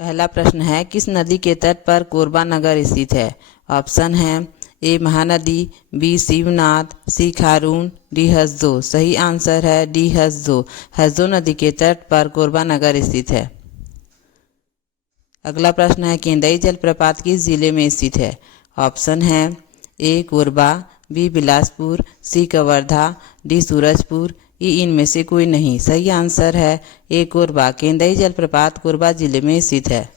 पहला प्रश्न है, किस नदी के तट पर कोरबा नगर स्थित है? ऑप्शन है ए महानदी, बी शिवनाथ, सी खारून, डी हसदो। सही आंसर है डी हसदो। हसदो नदी के तट पर कोरबा नगर स्थित है। अगला प्रश्न है, केंदई जलप्रपात किस जिले में स्थित है? ऑप्शन है ए कोरबा, बी बिलासपुर, सी कवर्धा, डी सूरजपुर, ई इनमें से कोई नहीं। सही आंसर है ए कोरबा। केंदई जलप्रपात कोरबा जिले में स्थित है।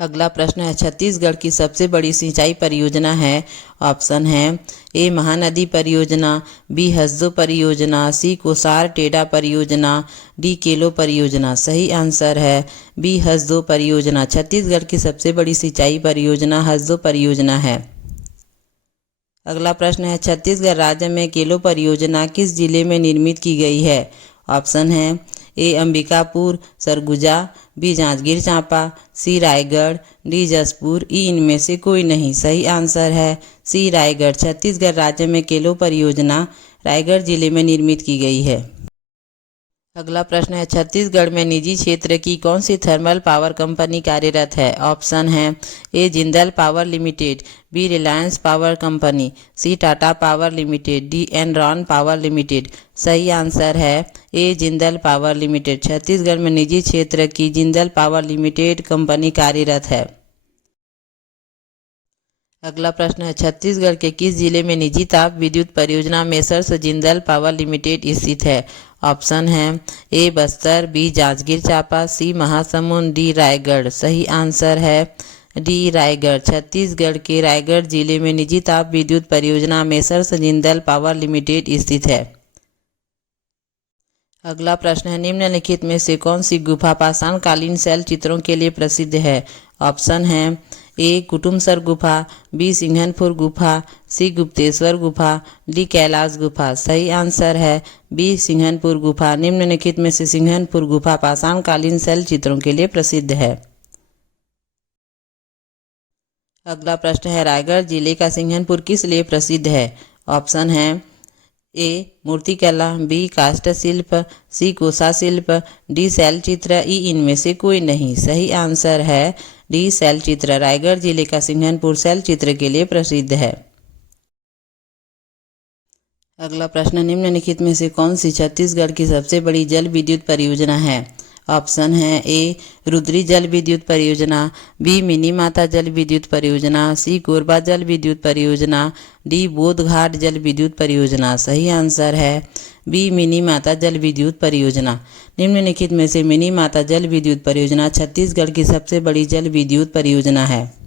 अगला प्रश्न है, छत्तीसगढ़ की सबसे बड़ी सिंचाई परियोजना है? ऑप्शन है ए महानदी परियोजना, बी हसदो परियोजना, सी कोसार टेढ़ा परियोजना, डी केलो परियोजना। सही आंसर है बी हसदो परियोजना। छत्तीसगढ़ की सबसे बड़ी सिंचाई परियोजना हसदो परियोजना है। अगला प्रश्न है, छत्तीसगढ़ राज्य में केलो परियोजना किस जिले में निर्मित की गई है? ऑप्शन है ए अंबिकापुर, सरगुजा, बी जांजगीर चांपा, सी रायगढ़, डी जसपुर, ई इनमें से कोई नहीं। सही आंसर है सी रायगढ़। छत्तीसगढ़ राज्य में केलो परियोजना रायगढ़ जिले में निर्मित की गई है। अगला प्रश्न है, छत्तीसगढ़ में निजी क्षेत्र की कौन सी थर्मल पावर कंपनी कार्यरत है? ऑप्शन है A Jindal power limited, B Reliance power company, C Tata power limited, D Enron power limited. सही आंसर है A Jindal power limited. Chhattisgarh में निजी क्षेत्र की जिंदल पावर लिमिटेड कंपनी कार्यरत है। अगला प्रश्न है, छत्तीसगढ़ के किस जिले में निजी ताप विद्युत परियोजना मेसर्स जिंदल पावर लिमिटेड स्थित है? ऑप्शन है ए बस्तर, बी जांजगीर चांपा, सी महासमुंद, डी रायगढ़। सही आंसर है डी रायगढ़। छत्तीसगढ़ के रायगढ़ जिले में निजी ताप विद्युत परियोजना मेसर्स जिंदल पावर लिमिटेड स्थित है। अगला प्रश्न है, निम्नलिखित में से कौन सी गुफा पाषाणकालीन शैल चित्रों के लिए प्रसिद्ध है? ऑप्शन है ए कुटुमसर गुफा, बी सिंघनपुर गुफा, सी गुप्तेश्वर गुफा, डी कैलाश गुफा। सही आंसर है बी सिंघनपुर गुफा। निम्नलिखित में से सिंघनपुर गुफा पाषाणकालीन शैल चित्रों के लिए प्रसिद्ध है। अगला प्रश्न है, रायगढ़ जिले का सिंघनपुर किस लिए प्रसिद्ध है? ऑप्शन है ए मूर्तिकला, बी काष्ठ शिल्प, सी कोसा शिल्प, डी शैल चित्र, ई इनमें से कोई नहीं। सही आंसर है डी शैल चित्र। रायगढ़ जिले का सिंघनपुर शैल चित्र के लिए प्रसिद्ध है। अगला प्रश्न, निम्नलिखित में से कौन सी छत्तीसगढ़ की सबसे बड़ी जल विद्युत परियोजना है? ऑप्शन है ए रुद्री जल विद्युत परियोजना, बी मिनी माता जल विद्युत परियोजना, सी कोरबा जल विद्युत परियोजना, डी बोधघाट जल विद्युत परियोजना। सही आंसर है बी मिनी माता जल विद्युत परियोजना। निम्नलिखित में से मिनी माता जल विद्युत परियोजना छत्तीसगढ़ की सबसे बड़ी जल विद्युत परियोजना है।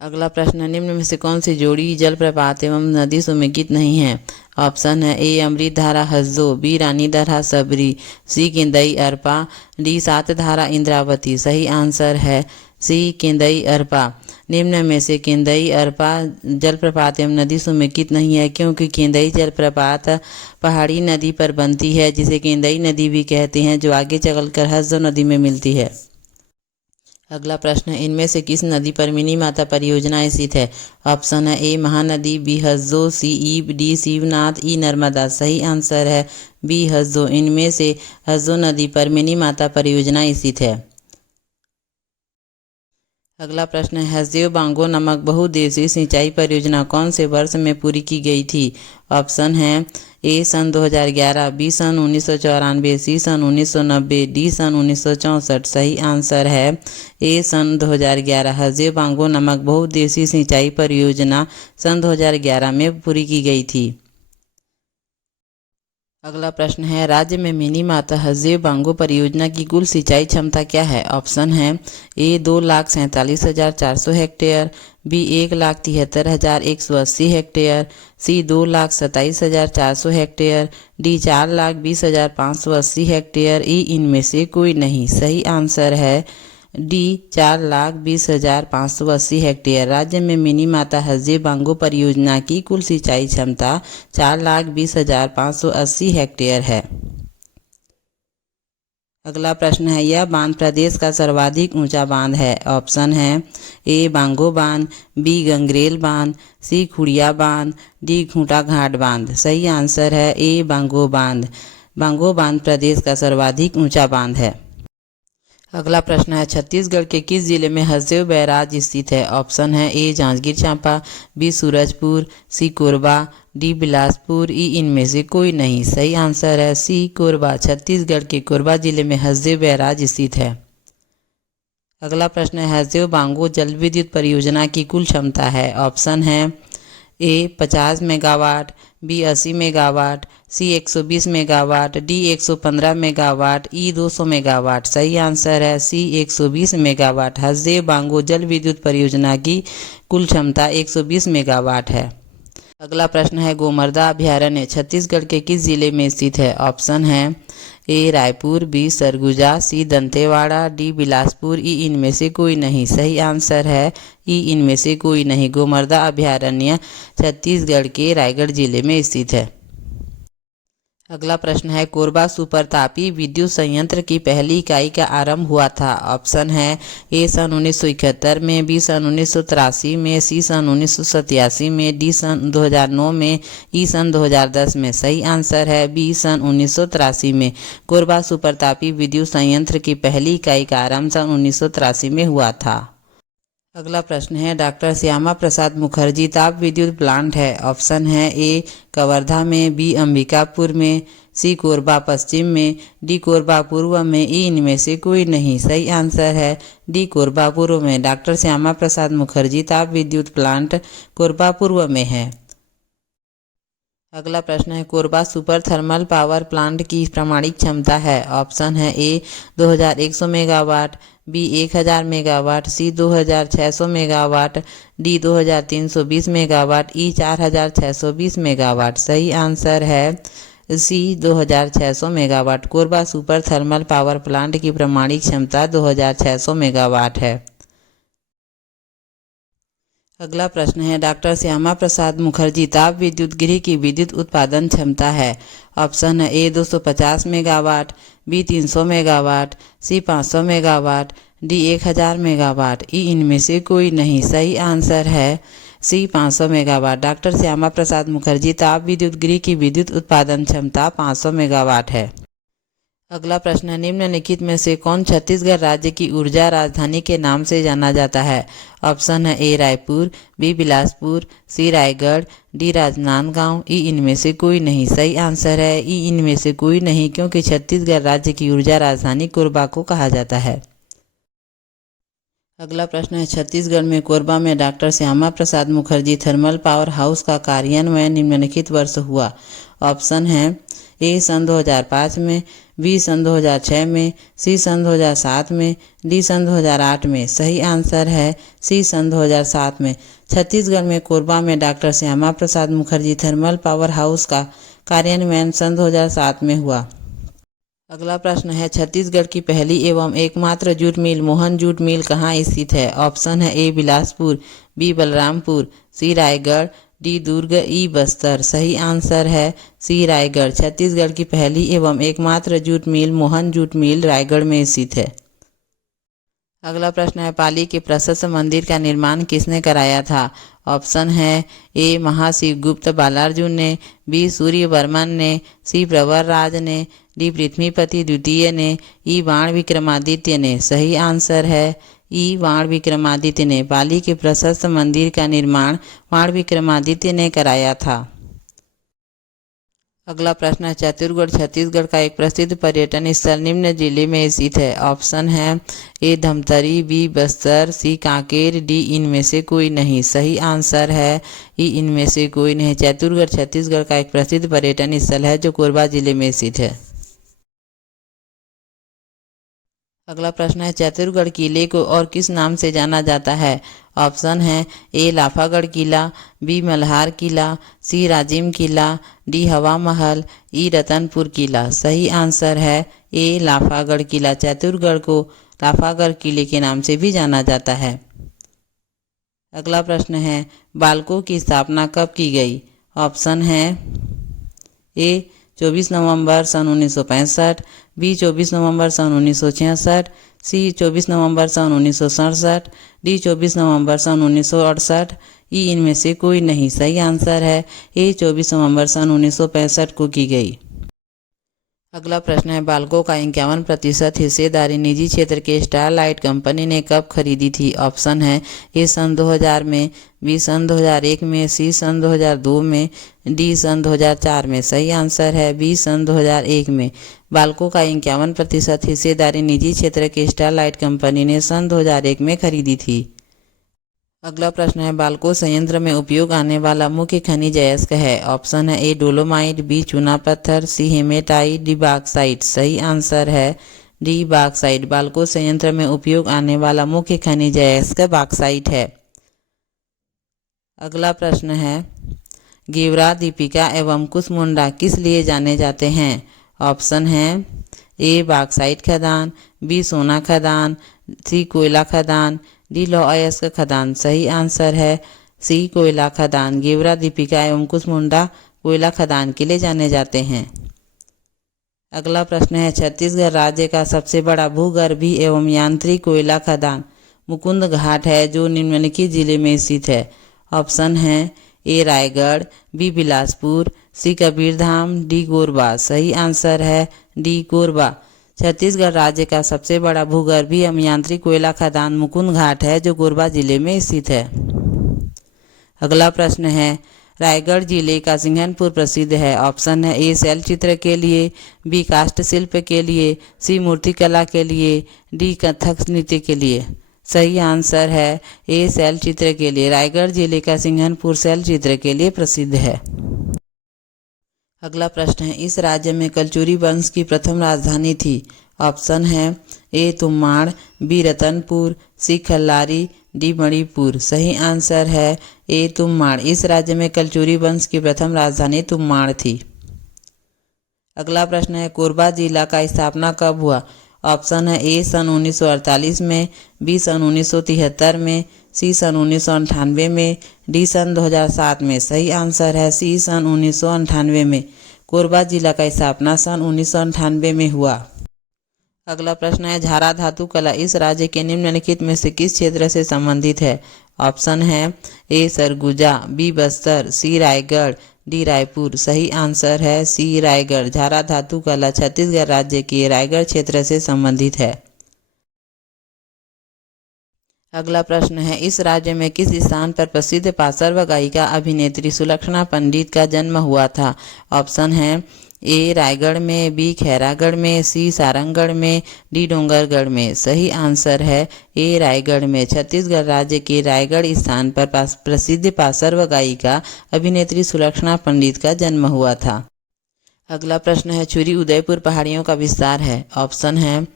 अगला प्रश्न, निम्न में से कौन सी जोड़ी जलप्रपात एवं नदी समेकित नहीं है? ऑप्शन है ए अमृतधारा हसदो, बी रानीधारा सबरी, सी केंदई अरपा, डी सातधारा इंद्रावती। सही आंसर है सी केंदई अरपा। निम्न में से केंदई अरपा जलप्रपात एवं नदी समेकित नहीं है, क्योंकि केंदई जलप्रपात पहाड़ी नदी पर बनती है, जिसे केंदई नदी भी कहते हैं, जो आगे चलकर हसदो नदी में मिलती है। अगला प्रश्न, इनमें से किस नदी पर मिनी माता परियोजना स्थित है? ऑप्शन है ए महानदी, बी हसदो, सी ईब, डी शिवनाथ, ई नर्मदा। सही आंसर है बी हसदो। इनमें से हसदो नदी पर मिनी माता परियोजना स्थित है। अगला प्रश्न है, हसदेव बांगो नामक बहुउद्देशीय सिंचाई परियोजना कौन से वर्ष में पूरी की गई थी? ऑप्शन है ए सन 2011, बी सन 1994, सी सन 1990, डी सन 1964। सही आंसर है ए सन 2011। हसदेव बांगो नामक बहुउद्देशीय सिंचाई परियोजना सन 2011 में पूरी की गई थी। अगला प्रश्न है, राज्य में मिनी माता हसदेव बांगो परियोजना की कुल सिंचाई क्षमता क्या है? ऑप्शन है ए 2,47,400 हेक्टेयर, बी 1,73,180 हेक्टेयर, सी 2,27,400 हेक्टेयर, डी 4,20,580 हेक्टेयर, ई इनमें से कोई नहीं। सही आंसर है डी 4,20,580 हेक्टेयर। राज्य में मिनी माता हसदेव बांगो परियोजना की कुल सिंचाई क्षमता 4,20,580 हेक्टेयर है। अगला प्रश्न है, यह बांध प्रदेश का सर्वाधिक ऊंचा बांध है। ऑप्शन है ए बांगो बांध, बी गंगरेल बांध, सी खुड़िया बांध, डी खूंटा घाट बांध। सही आंसर है ए बांगो बांध। बांगो बांध प्रदेश का सर्वाधिक ऊंचा बांध है। अगला प्रश्न है छत्तीसगढ़ के किस जिले में हसदेव बैराज स्थित है। ऑप्शन है ए जांजगीर चांपा, बी सूरजपुर, सी कोरबा, डी बिलासपुर, ई इनमें से कोई नहीं। सही आंसर है सी कोरबा। छत्तीसगढ़ के कोरबा जिले में हसदेव बैराज स्थित है। अगला प्रश्न है हसदेव बांगो जल विद्युत परियोजना की कुल क्षमता है। ऑप्शन है ए 50 मेगावाट, बी 80 मेगावाट, सी 120 मेगावाट, डी 115 मेगावाट, ई 200 मेगावाट। सही आंसर है सी 120 मेगावाट। हसदेव बांगो जल विद्युत परियोजना की कुल क्षमता 120 मेगावाट है। अगला प्रश्न है गोमर्दा अभ्यारण्य छत्तीसगढ़ के किस जिले में स्थित है। ऑप्शन है ए रायपुर, बी सरगुजा, सी दंतेवाड़ा, डी बिलासपुर, ई इनमें से कोई नहीं। सही आंसर है ई इनमें से कोई नहीं। गोमर्दा अभ्यारण्य छत्तीसगढ़ के रायगढ़ जिले में स्थित है। अगला प्रश्न है कोरबा सुपर तापी विद्युत संयंत्र की पहली इकाई का आरंभ हुआ था। ऑप्शन है ए सन 1971 में, बी सन 1983 में, सी सन 1987 में, डी सन 2009 में, ई सन 2010 में। सही आंसर है बी सन 1983 में। कोरबा सुपर तापी विद्युत संयंत्र की पहली इकाई का आरंभ सन 1983 में हुआ था। अगला प्रश्न है डॉक्टर श्यामा प्रसाद मुखर्जी ताप विद्युत प्लांट है। ऑप्शन है ए कवर्धा में, बी अंबिकापुर में, सी कोरबा पश्चिम में, डी कोरबा पूर्व में, ई इनमें से कोई नहीं। सही आंसर है डी कोरबा पूर्व में। डॉक्टर श्यामा प्रसाद मुखर्जी ताप विद्युत प्लांट कोरबा पूर्व में है। अगला प्रश्न है Korba super thermal power plant की प्रमाणिक क्षमता है। ऑप्शन है ए 2100 मेगावाट, बी 1000 मेगावाट, सी 2600 मेगावाट, डी 2320 मेगावाट, ई 4620 मेगावाट। सही आंसर है सी 2600 megawatt. Korba super thermal power plant की प्रमाणिक क्षमता 2600 मेगावाट है। अगला प्रश्न है डॉक्टर श्यामा प्रसाद मुखर्जी ताप विद्युत गृह की विद्युत उत्पादन क्षमता है। ऑप्शन है ए 250 मेगावाट, बी 300 मेगावाट, सी 500 मेगावाट, डी 1000 मेगावाट, ई इनमें से कोई नहीं। सही आंसर है सी 500 मेगावाट। डॉक्टर श्यामा प्रसाद मुखर्जी ताप विद्युत गृह की विद्युत उत्पादन क्षमता 500 मेगावाट है। अगला प्रश्न निम्नलिखित में से कौन छत्तीसगढ़ राज्य की ऊर्जा राजधानी के नाम से जाना जाता है। ऑप्शन है ए रायपुर, बी बिलासपुर, सी रायगढ़, डी राजनांदगांव, ई इनमें से कोई नहीं। सही आंसर है ई इनमें से कोई नहीं, क्योंकि छत्तीसगढ़ राज्य की ऊर्जा राजधानी कोरबा को कहा जाता है। अगला प्रश्न है छत्तीसगढ़ में कोरबा में doctor Shyama Prasad Mukherjee thermal power house का कार्यान्वयन निम्नलिखित वर्ष हुआ। ऑप्शन है ए सन 2005 में, बी सन 2006 में, सी सन 2007 में, डी सन 2008 में। सही आंसर है सी सन 2007 में। छत्तीसगढ़ में कोरबा में doctor Shyama Prasad Mukherjee thermal power house का कार्यान्वयन सन 2007 में हुआ। अगला प्रश्न है छत्तीसगढ़ की पहली एवं एकमात्र jute mill Mohan jute mill कहाँ स्थित है। ऑप्शन है ए बिलासपुर, बी बलरामपुर, सी रायगढ़, डी दुर्ग, ई बस्तर। सही आंसर है सी रायगढ़। छत्तीसगढ़ की पहली एवं एकमात्र jute mill Mohan jute mill Raigarh में स्थित है। अगला प्रश्न है पाली के प्रशस्त मंदिर का निर्माण किसने कराया था। ऑप्शन है ए महाशिवगुप्त बालार्जुन ने, बी सूर्यवर्मन ने, सी प्रवर राज ने, डी पृथ्वीपति द्वितीय ने, ई बाण विक्रमादित्य ने। सही आंसर है ई बाण विक्रमादित्य ने। पाली के प्रशस्त मंदिर का निर्माण बाण विक्रमादित्य ने कराया था। अगला प्रश्न है चतुरगढ़ छत्तीसगढ़ का एक प्रसिद्ध पर्यटन स्थल निम्न जिले में स्थित है। ऑप्शन है ए धमतरी, बी बस्तर, सी कांकेर, डी इनमें से कोई नहीं। सही आंसर है ई इनमें से कोई नहीं। चतुरगढ़ छत्तीसगढ़ का एक प्रसिद्ध पर्यटन स्थल है जो कोरबा जिले में स्थित है। अगला प्रश्न है चतुरगढ़ किले को और किस नाम से जाना जाता है। ऑप्शन है ए लाफागढ़ किला, बी मल्हार किला, सी राजिम किला, डी हवा महल, ई रतनपुर किला। सही आंसर है ए लाफागढ़ किला। चतुरगढ़ को लाफागढ़ किले के नाम से भी जाना जाता है। अगला प्रश्न है बाल्को की स्थापना कब की गई। ऑप्शन है ए 24 नवंबर सन 1965, बी 24 नवंबर सन 1966, सी 24 नवंबर सन 1967, डी 24 नवंबर सन 1968, ई इनमें से कोई नहीं। सही आंसर है ए 24 नवंबर सन 1965 को की गई। अगला प्रश्न है, बाल्को का 51% हिस्सेदारी निजी क्षेत्र के स्टारलाइट कंपनी ने कब खरीदी थी? ऑप्शन है ए सन 2000 में, बी सन 2001 में, सी सन 2002 में, डी सन 2004 में। सही आंसर है बी सन 2001 में। बाल्को का 51% हिस्सेदारी निजी क्षेत्र के स्टारलाइट कंपनी ने सन 2001 में खरीदी थी। अगला प्रश्न है, बाल्को संयंत्र में उपयोग आने वाला मुख्य खनिज अयस्क है? ऑप्शन है ए डोलोमाइट, बी चूना पत्थर, सी हेमेटाइट, डी बॉक्साइट। सही आंसर है डी बॉक्साइट। बाल्को संयंत्र में उपयोग आने वाला मुख्य खनिज अयस्क बॉक्साइट है। अगला प्रश्न है, गेवरा, दीपिका एवं कुसमुंडा किस लिए जाने जाते हैं? ऑप्शन है ए बॉक्साइट खदान, बी सोना खदान, सी कोयला खदान, डी लौह अयस्क खदान। सही आंसर है सी कोयला खदान। गेवरा, दीपिका एवं कुसमुंडा कोयला खदान के लिए जाने जाते हैं। अगला प्रश्न है, छत्तीसगढ़ राज्य का सबसे बड़ा भूगर्भीय एवं यांत्रिक कोयला खदान मुकुंद घाट है, जो निम्नलिखित जिले में स्थित है। ऑप्शन है ए रायगढ़, बी बिलासपुर, सी कबीरधाम, डी कोरबा। सही आंसर है डी कोरबा। छत्तीसगढ़ राज्य का सबसे बड़ा भूगर्भीय एवं यांत्रिक कोयला खदान मुकुंद घाट है, जो कोरबा जिले में स्थित है। अगला प्रश्न है, रायगढ़ जिले का सिंघनपुर प्रसिद्ध है। ऑप्शन है ए शैल चित्र के लिए, बी काष्ठ शिल्प के लिए, सी मूर्तिकला के लिए, डी कथक नृत्य के लिए। सही आंसर है ए शैल चित्र के लिए। रायगढ़ जिले का सिंघनपुर शैल चित्र के लिए प्रसिद्ध है। अगला प्रश्न है, इस राज्य में कलचुरी वंश की प्रथम राजधानी थी। ऑप्शन है ए तुम्माड़, बी रतनपुर, सी खल्लारी, डी मणिपुर। सही आंसर है ए तुम्माड़। इस राज्य में कलचुरी वंश की प्रथम राजधानी तुम्माड़ थी। अगला प्रश्न है, कोरबा जिला का स्थापना कब हुआ? ऑप्शन है ए सन 1948 में, बी सन 1973 में, सी सन 1998 में, डी सन 2007 में। सही आंसर है सी सन 1998 में। कोरबा जिला का स्थापना सन 1998 में हुआ। अगला प्रश्न है, झारा धातु कला इस राज्य के निम्नलिखित में से किस क्षेत्र से संबंधित है? ऑप्शन है ए सरगुजा, बी बस्तर, सी रायगढ़, डी रायपुर। सही आंसर है सी रायगढ़। झारा धातु कला छत्तीसगढ़ राज्य के रायगढ़ क्षेत्र से संबंधित है। अगला प्रश्न है, इस राज्य में किस स्थान पर प्रसिद्ध पार्श्व गायिका अभिनेत्री सुलक्षणा पंडित का जन्म हुआ था? ऑप्शन है ए रायगढ़ में, बी खैरागढ़ में, सी सारंगगढ़ में, डी डोंगरगढ़ में। सही आंसर है ए रायगढ़ में। छत्तीसगढ़ राज्य के रायगढ़ स्थान पर प्रसिद्ध पार्श्व गायिका अभिनेत्री सुलक्षणा पंडित का जन्म हुआ था। अगला प्रश्न है, छुरी उदयपुर पहाड़ियों का विस्तार है। ऑप्शन है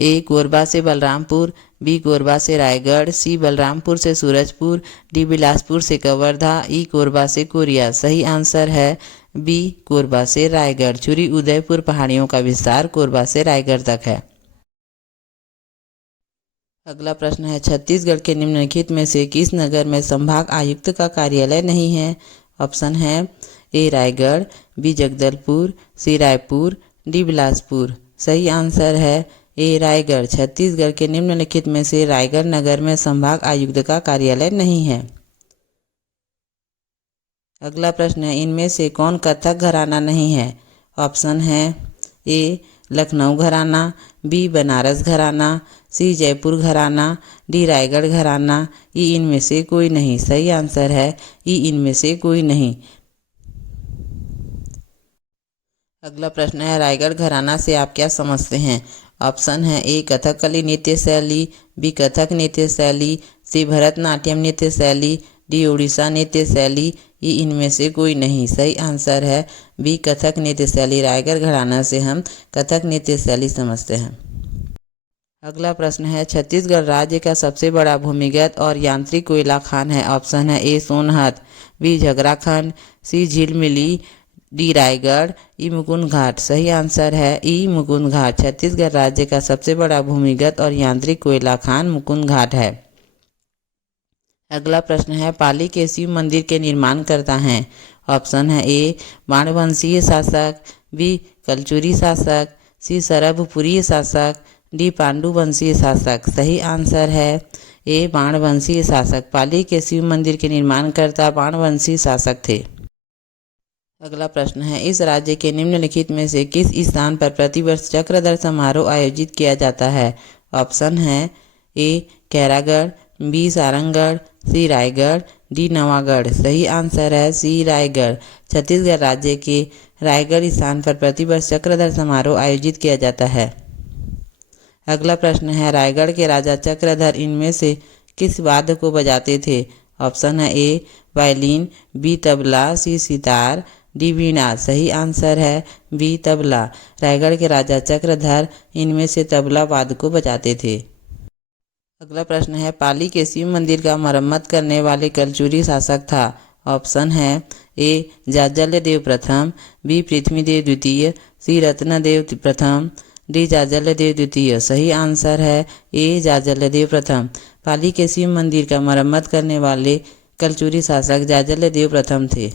ए कोरबा से बलरामपुर, बी कोरबा से रायगढ़, सी बलरामपुर से सूरजपुर, डी बिलासपुर से कवर्धा, ई कोरबा से कोरिया। सही आंसर है बी कोरबा से रायगढ़। छुरी उदयपुर पहाड़ियों का विस्तार कोरबा से रायगढ़ तक है। अगला प्रश्न है, छत्तीसगढ़ के निम्नलिखित में से किस नगर में संभाग आयुक्त का कार्यालय नहीं है? ऑप्शन है ए रायगढ़, बी जगदलपुर, सी रायपुर, डी बिलासपुर। सही आंसर है ए रायगढ़। छत्तीसगढ़ के निम्नलिखित में से रायगढ़ नगर में संभाग आयुक्त का कार्यालय नहीं है। अगला प्रश्न है, इनमें से कौन कथक घराना नहीं है? ऑप्शन है ए लखनऊ घराना, बी बनारस घराना, सी जयपुर घराना, डी रायगढ़ घराना, ई इनमें से कोई नहीं। सही आंसर है ई इनमें से कोई नहीं। अगला प्रश्न है, रायगढ़ घराना से आप क्या समझते हैं? ऑप्शन है ए कथकली नृत्य शैली, बी कथक नृत्य शैली, सी भरतनाट्यम नृत्य शैली, डी उड़ीसा नृत्य शैली, ये इनमें से कोई नहीं। सही आंसर है बी कथक नृत्य शैली। रायगढ़ घराना से हम कथक नृत्य शैली समझते हैं। अगला प्रश्न है, छत्तीसगढ़ राज्य का सबसे बड़ा भूमिगत और यांत्रिक कोयला खान है। ऑप्शन है ए सोनहत, बी झगराखंड, सी झिलमिली, डी रायगढ़, ई मुकुंद घाट। सही आंसर है ई मुकुंद घाट। छत्तीसगढ़ राज्य का सबसे बड़ा भूमिगत और यांत्रिक कोयला खान मुकुंद घाट है। अगला प्रश्न है, पाली के शिव मंदिर के निर्माण करता है। ऑप्शन है ए बाणवंशीय शासक, बी कलचुरी शासक, सी सरभपुरी शासक, डी पांडुवंशीय शासक। सही आंसर है ए बाणवंशीय शासक। पाली के शिव मंदिर के निर्माणकर्ता बाणवंशीय शासक थे। अगला प्रश्न है, इस राज्य के निम्नलिखित में से किस स्थान पर प्रतिवर्ष चक्रधर समारोह आयोजित किया जाता है? ऑप्शन है ए कैरागढ़, बी सारंगगढ़, सी रायगढ़, डी नवागढ़। सही आंसर है सी रायगढ़। छत्तीसगढ़ राज्य के रायगढ़ स्थान पर प्रतिवर्ष चक्रधर समारोह आयोजित किया जाता है। अगला प्रश्न है, रायगढ़ के राजा चक्रधर इनमें से किस वाद्य को बजाते थे? ऑप्शन है ए वायलिन, बी तबला, सी सितार, डी वीणा। सही आंसर है बी तबला। रायगढ़ के राजा चक्रधर इनमें से तबला वाद्य को बजाते थे। अगला प्रश्न है, पाली के शिव मंदिर का मरम्मत करने वाले कलचुरी शासक था? ऑप्शन है ए जाज्जल्यदेव प्रथम, बी पृथ्वीदेव द्वितीय, सी रत्नदेव प्रथम, डी जाज्जल्यदेव द्वितीय। सही आंसर है ए जाज्जल्यदेव प्रथम। पाली के शिव मंदिर का मरम्मत करने वाले कलचुरी शासक जाज्जल्यदेव प्रथम थे।